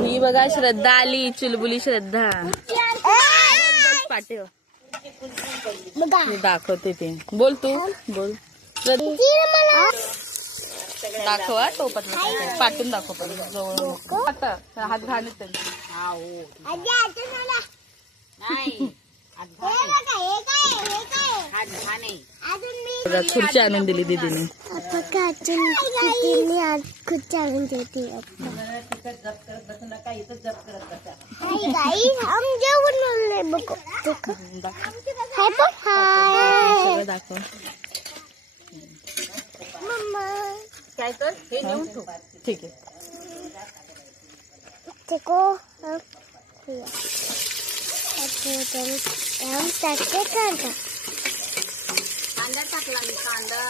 ही बघा श्रद्धा आली, चुलबुली श्रद्धा. पाठव मी दाखवते ते. बोल तू बोल. दाखवा टोपत पाठवून दाखव पण जवळ आता हात घालत त्यांचे. खुर्ची आणून दिली दीदीने. खुर्ची आणून दिली. दाखव काय कर हे नेऊन ठेव. ठीक आहे. कांदा टाकला मी कांदा.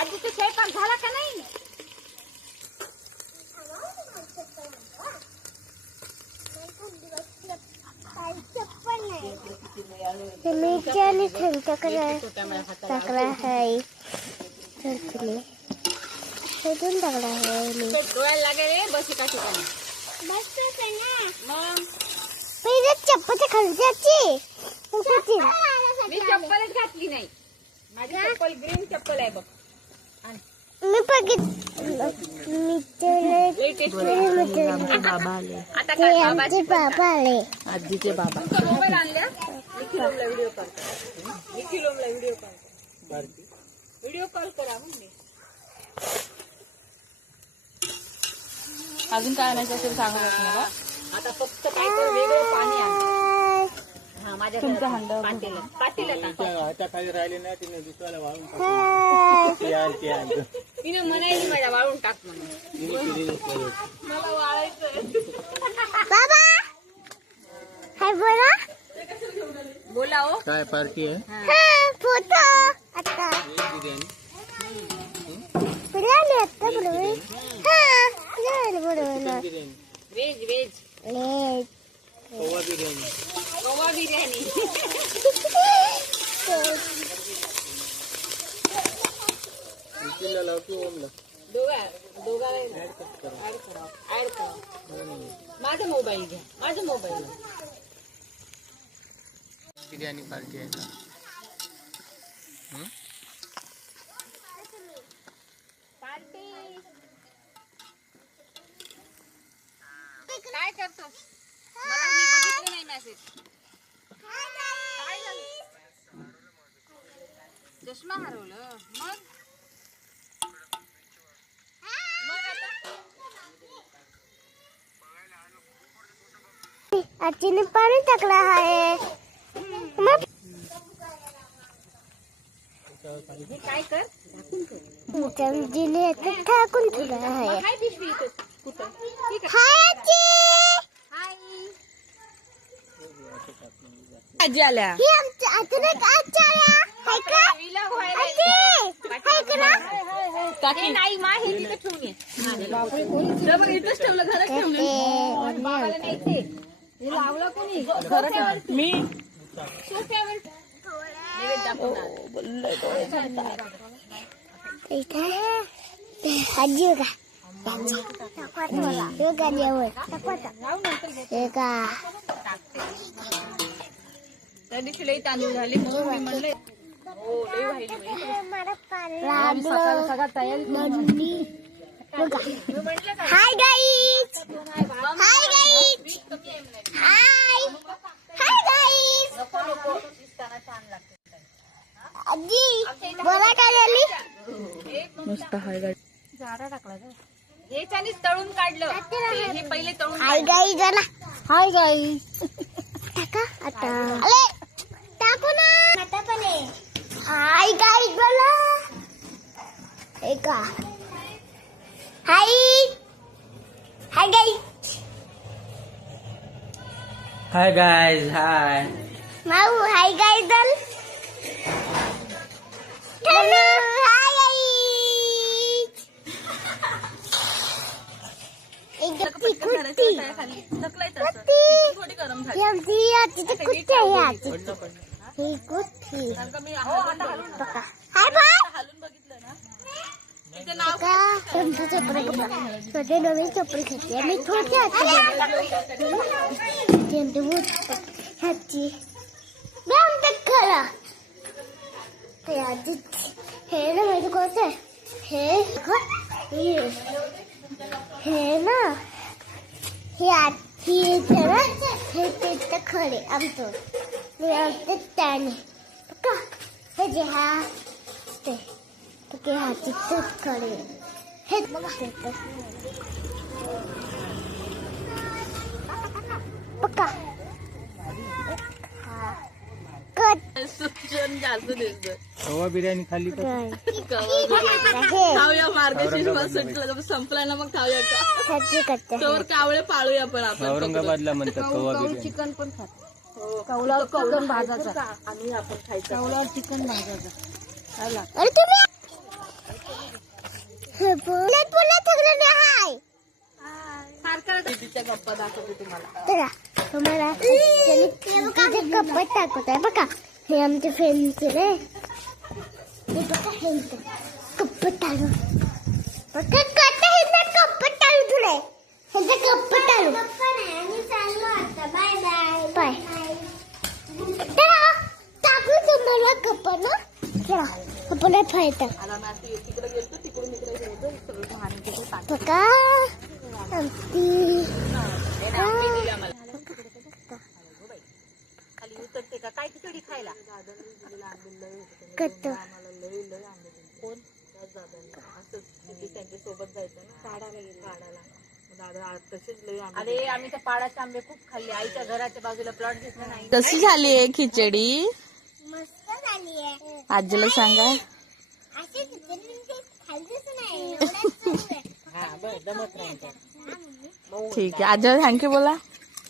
आधी ते स्वयंपाक झाला का नाही. मिरची आणि टाकला आहे. टाकला आहे डोळ्याला लागेल बस एका ठिकाणी. पहिले चप्पल खाली जायची. मी चप्पलच घातली नाही. माझी चप्पल ग्रीन चप्पल आहे बघ. मी बाबा आले. आमचे बाबा आले. आजीचे बाबा. मोबाईल आणल्या. निखिलोमला व्हिडिओ कॉल करा. निखिलोमला व्हिडिओ कॉल करा. व्हिडिओ कॉल करा म्हणजे. अजून काय आणायचं असेल सांगा मला. आता फक्त काय कर वेगळं पाणी आण. हा माझ्या खाली राहिले ना तिने दुसऱ्याला वाळून तिने म्हणायची माझ्या वाळून टाक म्हणून. मला वाळायचं. बाबा हाय बोला. बोला हो. काय पार्टी आहे. फोटो आता बिर्याणी आता बोलवे. वेज वेज कौवा बिर्याणी. कौवा बिर्याणी. दोघाला ऍड करा. माझा मोबाईल घ्या. माझा मोबाईल बिर्याणी पार्टी आहे का. काय करतो. मला मी बघितलं नाही मेसेज. काय झालं. चष्मा हरवलं. मग आजीने पाणी टाकला आहे. मग हे काय कर. आजीने टाकून ठेवला आहे. काय पिशवी इथं कुठं. ठीक आहे. हाय आजी. आजी आल्या. ही आमची आजीने आजी आल्या. हाय का आजी. हाय का ना. काकी नाही मा हे तिथे ठेवून ये. जबर इथंच ठेवलं. घरात ठेवलं. बाबाला न्यायचे. हे लावलं कोणी. मी सोफ्यावर नैवेद्य दाखवणार. आजी बघा. त्या दिवशी लई तांदूळ झाले म्हणून मी म्हणले. हो लई व्हायली. सगळ्या तयारी. Hi guys. Hi guys. Hi hi guys. आजी बोला काय झाली. मस्त हाय गाई. झाडा टाकला हे चानीच तळून काढलं. हे पहिले तळून. हाय गाईज झाला. Hi guys. टाका आता. अरे टाकू ना. आता पण हाय गाईज बोला. एका hi hi guys. Hi guys. Hi Mau hi guys दल. Hi guys. एकदम कुट्टी थोडी गरम झाली. आमची आजी तर कुट्टी आहे. आजी ही कुट्टी. Hi bye. हलून बघितलं ना. तिचं नाव तुमचं चपडे स्वतः नवीन चपडे घेते मी थोडे ह्याची खरा हे ना माहिती कोणतं हे ना हे ते खरे आमचं त्याने का हे जे हा ते हाती खरे हे पक्का जास्त दिसतोय कवा बिर्याणी खाल्ली का खाऊया मार्गशीर्ष सुटला संपला ना मग खाऊया का तोवर कावळे पाळूया पण आपण औरंगाबादला म्हणतात कवा बिर्याणी. चिकन पण खात कौलावर चिकन भाजायचा आणि आपण खायचं कौलावर चिकन भाजायचं खायला अरे तुम्ही हाय सारखा गप्पा दाखवते तुम्हाला तुम्हाला कप्पा टाकत आहे बघा हे आमचे फ्रेंडचे रे हे बघा हे कप्पा टाळू बघा कप्पा टाळू तुला हे कप्पा टाळू बाय बाय बाय टाकू तुम्हाला कप्पा ना चला आपण फायदा तिकडे गेलो तिकडून इकडे गेलो सगळं बघा आमची खाली उतरते का काय खिचडी खायला कट कोण असंच त्यांच्या सोबत जायचं ना काढायला दादा तसेच लय अरे आम्ही तर पाडाचे आंबे खूप खाल्ले आईच्या घराच्या बाजूला प्लॉट घेतला नाही कशी झाली आहे खिचडी मस्त झाली आहे आजीला सांगा अशी खाल्लीच नाही ठीक आहे आजी थँक्यू बोला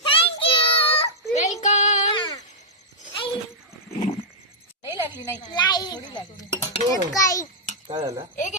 थँक्यू वेलकम नाही लागली नाही लाईट काय झालं